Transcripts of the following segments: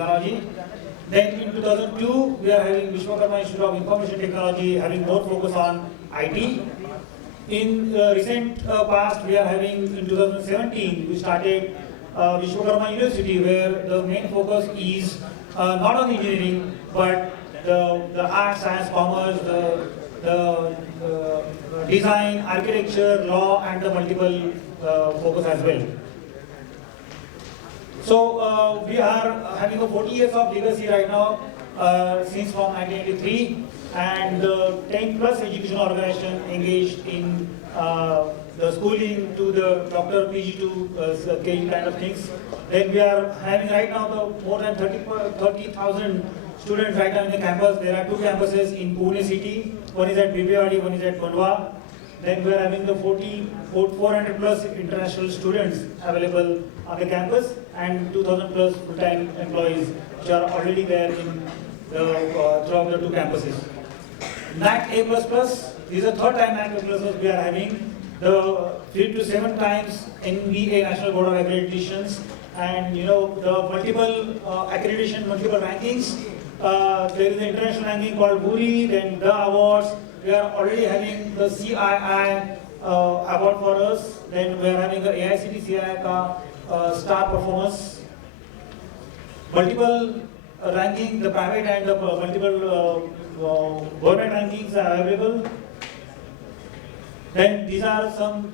Technology. Then in 2002, we are having Vishwakarma Institute of Information Technology, having more focus on IT. In recent past, we are having, in 2017, we started Vishwakarma University, where the main focus is not on engineering, but the arts, science, commerce, the design, architecture, law, and the multiple focus as well. So we are having a 40 years of legacy right now, since from 1983, and 10 plus education organizations engaged in the schooling to the doctor, PG to KG kind of things. Then we are having right now the more than 30,000 students right now in the campus. There are 2 campuses in Pune city. One is at Bibewadi, one is at Bandwa. Then we are having the 400 plus international students available on the campus, and 2,000 plus full-time employees which are already there in throughout the 2 campuses. NAC A++, this is the 3rd time NAC A++ we are having. The 3 to 7 times NBA National Board of Accreditations, and the multiple accreditation, multiple rankings. There is an international ranking called BURI, then the awards. We are already having the CII award for us. Then we are having the AICT CII star performance. Multiple ranking, the private and the multiple government rankings are available. Then these are some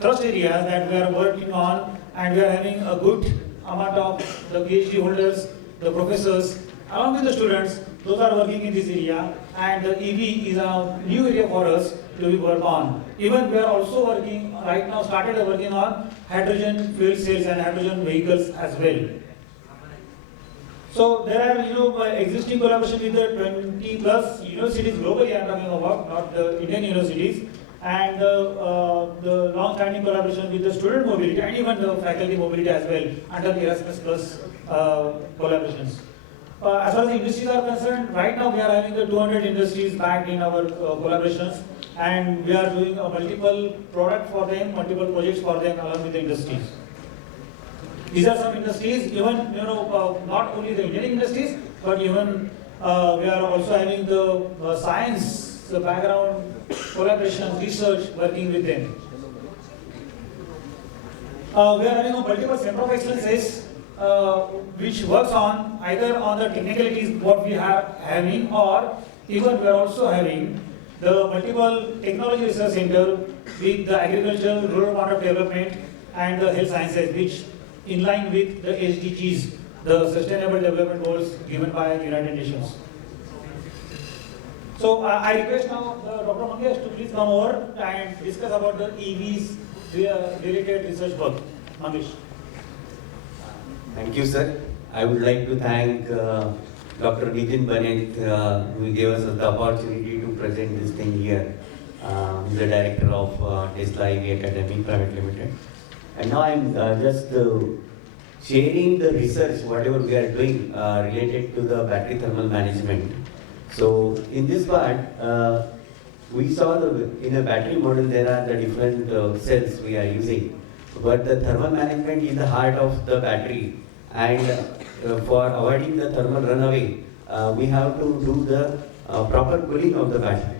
thrust areas that we are working on, and we are having a good amount of the PhD holders, the professors, along with the students. Those are working in this area, and the EV is a new area for us to work on. Even we are also working right now, started working on hydrogen fuel cells and hydrogen vehicles as well. So there are existing collaboration with the 20 plus universities globally. I am talking about, not the Indian universities, and the long-standing collaboration with the student mobility and even the faculty mobility as well under the Erasmus Plus collaborations. As far as the industries are concerned, right now we are having the 200 industries backed in our collaborations, and we are doing a multiple product for them, multiple projects for them along with the industries. These are some industries, even not only the engineering industries, but even we are also having the science, the background collaboration, research, working with them. We are having a multiple center of excellences which works on either on the technicalities what we are having, or even we are also having the multiple technology research center with the agriculture, rural part of development, and the health sciences, which in line with the SDGs, the Sustainable Development Goals given by the United Nations. So I request now Dr. Mangesh to please come over and discuss about the EVs related research work. Mangesh. Thank you, sir. I would like to thank Dr. Nitin Banet, who gave us the opportunity to present this thing here. He's the director of Tesla EV Academy Private Limited. And now I'm just sharing the research, whatever we are doing related to the battery thermal management. So in this part, we saw in a battery model there are the different cells we are using. But the thermal management is the heart of the battery, and for avoiding the thermal runaway, we have to do the proper cooling of the battery.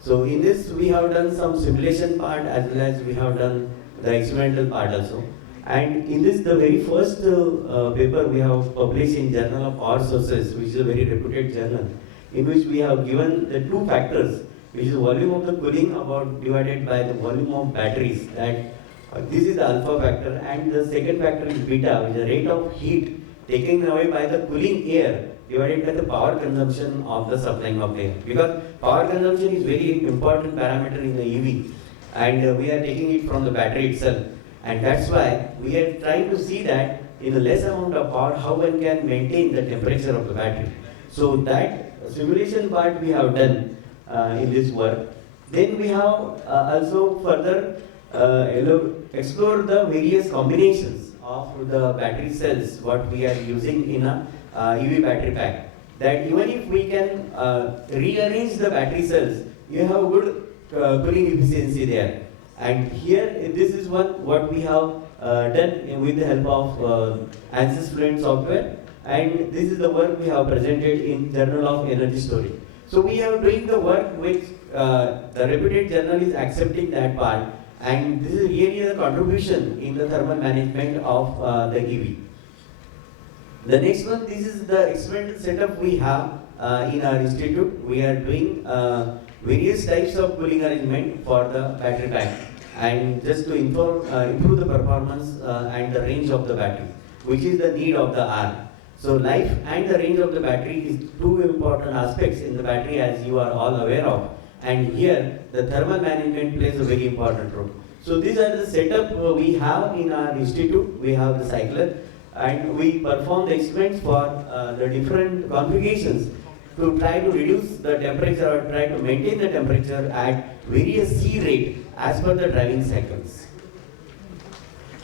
So in this we have done some simulation part as well as we have done the experimental part also. And in this, the very first paper we have published in Journal of Power Sources, which is a very reputed journal, in which we have given the 2 factors, which is volume of the cooling divided by the volume of batteries. That this is the alpha factor, and the second factor is beta, which is the rate of heat taken away by the cooling air divided by the power consumption of the supplying of air. Because power consumption is very important parameter in the EV, and we are taking it from the battery itself. And that's why we are trying to see that in the less amount of power, how one can maintain the temperature of the battery. So that simulation part we have done in this work. Then we have also further explore the various combinations of the battery cells what we are using in a EV battery pack. That even if we can rearrange the battery cells, you have good cooling efficiency there. And here, this is what we have done with the help of ANSYS Fluent software. and this is the work we have presented in Journal of Energy Storage. So we are doing the work which the reputed journal is accepting that part, and this is really a contribution in the thermal management of the EV. The next one, this is the experimental setup we have in our institute. We are doing various types of cooling arrangement for the battery pack, and just to improve the performance and the range of the battery, which is the need of the hour. So life and the range of the battery is two important aspects in the battery, as you are all aware of. And here the thermal management plays a very important role. So these are the setup we have in our institute. We have the cycler, and we perform the experiments for the different configurations to try to reduce the temperature or try to maintain the temperature at various C rate as per the driving cycles.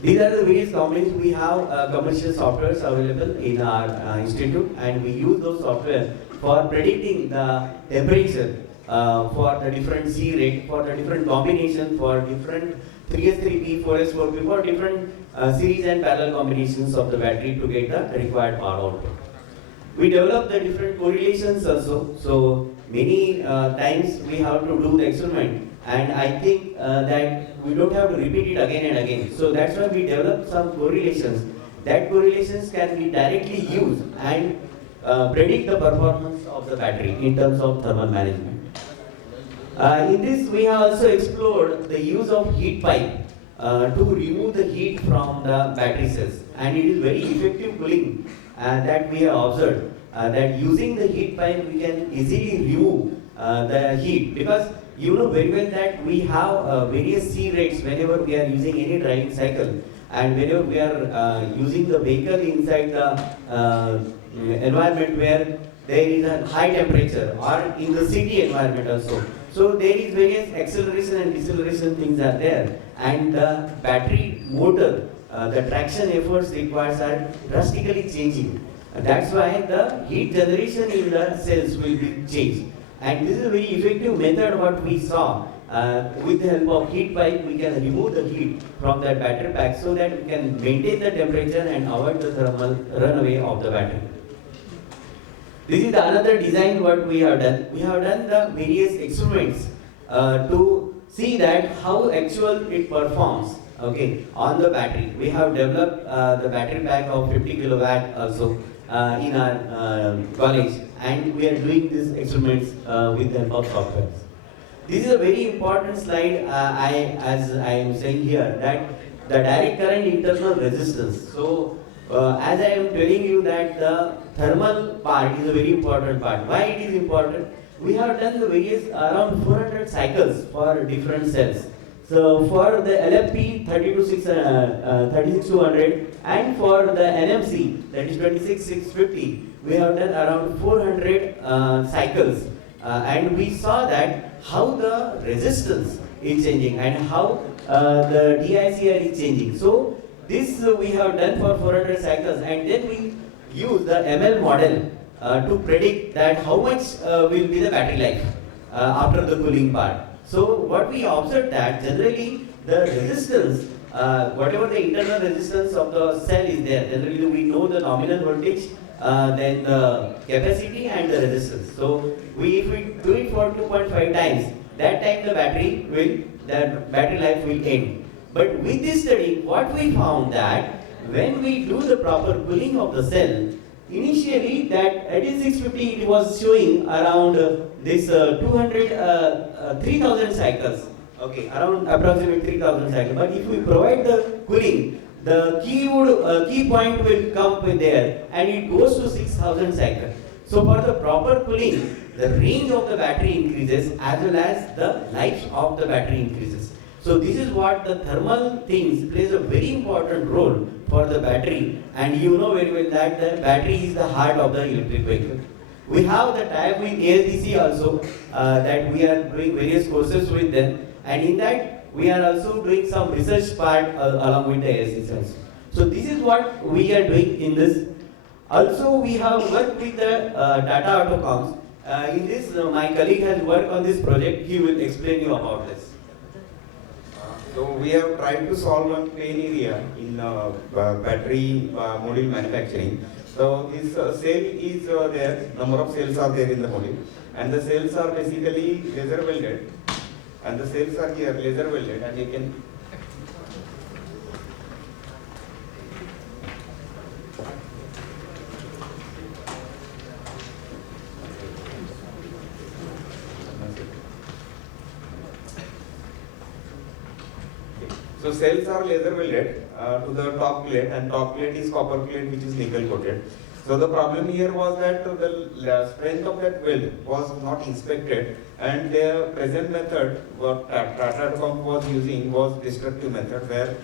These are the various combinations. We have commercial softwares available in our institute, and we use those software for predicting the temperature for the different C rate, for the different combination, for different 3S3P, 4S4P, for different series and parallel combinations of the battery to get the required power output. We develop the different correlations also. So many times we have to do the experiment, and I think that we don't have to repeat it again and again. So that's why we develop some correlations. That correlations can be directly used and predict the performance of the battery in terms of thermal management. In this, we have also explored the use of heat pipe to remove the heat from the battery cells, and it is very effective cooling that we have observed. That using the heat pipe, we can easily remove the heat, because you know very well that we have various C rates whenever we are using any driving cycle, and whenever we are using the vehicle inside the environment where there is a high temperature, or in the city environment also. So there is various acceleration and deceleration things are there, and the battery motor, the traction efforts required are drastically changing. That's why the heat generation in the cells will be changed. And this is a very effective method what we saw. With the help of heat pipe, we can remove the heat from that battery pack so that we can maintain the temperature and avoid the thermal runaway of the battery. This is the another design what we have done. We have done the various experiments to see that how actual it performs. Okay, on the battery. We have developed the battery pack of 50 kilowatt also in our college, and we are doing these experiments with the help of software. This is a very important slide. As I am saying here, that the direct current internal resistance. So as I am telling you that the thermal part is a very important part. Why it is important? We have done the various around 400 cycles for different cells. So for the LFP 36200 and for the NMC, that is 26650, we have done around 400 cycles, and we saw that how the resistance is changing and how the DICR is changing. So this we have done for 400 cycles, and then we use the ML model to predict that how much will be the battery life after the cooling part. So what we observed that generally the resistance, whatever the internal resistance of the cell is there, generally we know the nominal voltage, then the capacity and the resistance. So if we do it for 2.5 times, that time the battery life will end. But with this study, what we found that when we do the proper cooling of the cell, initially that at 650 it was showing around this 3000 cycles, okay, around approximately 3000 cycles. But if we provide the cooling, the key point will come with there, and it goes to 6000 cycles. So for the proper cooling, the range of the battery increases as well as the life of the battery increases. So this is what the thermal things plays a very important role for the battery, and you know very well that the battery is the heart of the electric vehicle. We have the tie-up with ASDC also, that we are doing various courses with them, and in that we are also doing some research part along with the ASDC also. So this is what we are doing in this. Also we have worked with the Tata Autocoms. In this, my colleague has worked on this project. He will explain you about this. So we have tried to solve one pain area in battery module manufacturing. So this cell is there, number of cells are there in the module, and the cells are basically laser welded, and the cells are here laser welded, and you can so cells are laser welded to the top plate, and top plate is copper plate which is nickel coated. So the problem here was that the strength of that weld was not inspected, and the present method what Tata Telecom was using was destructive method, where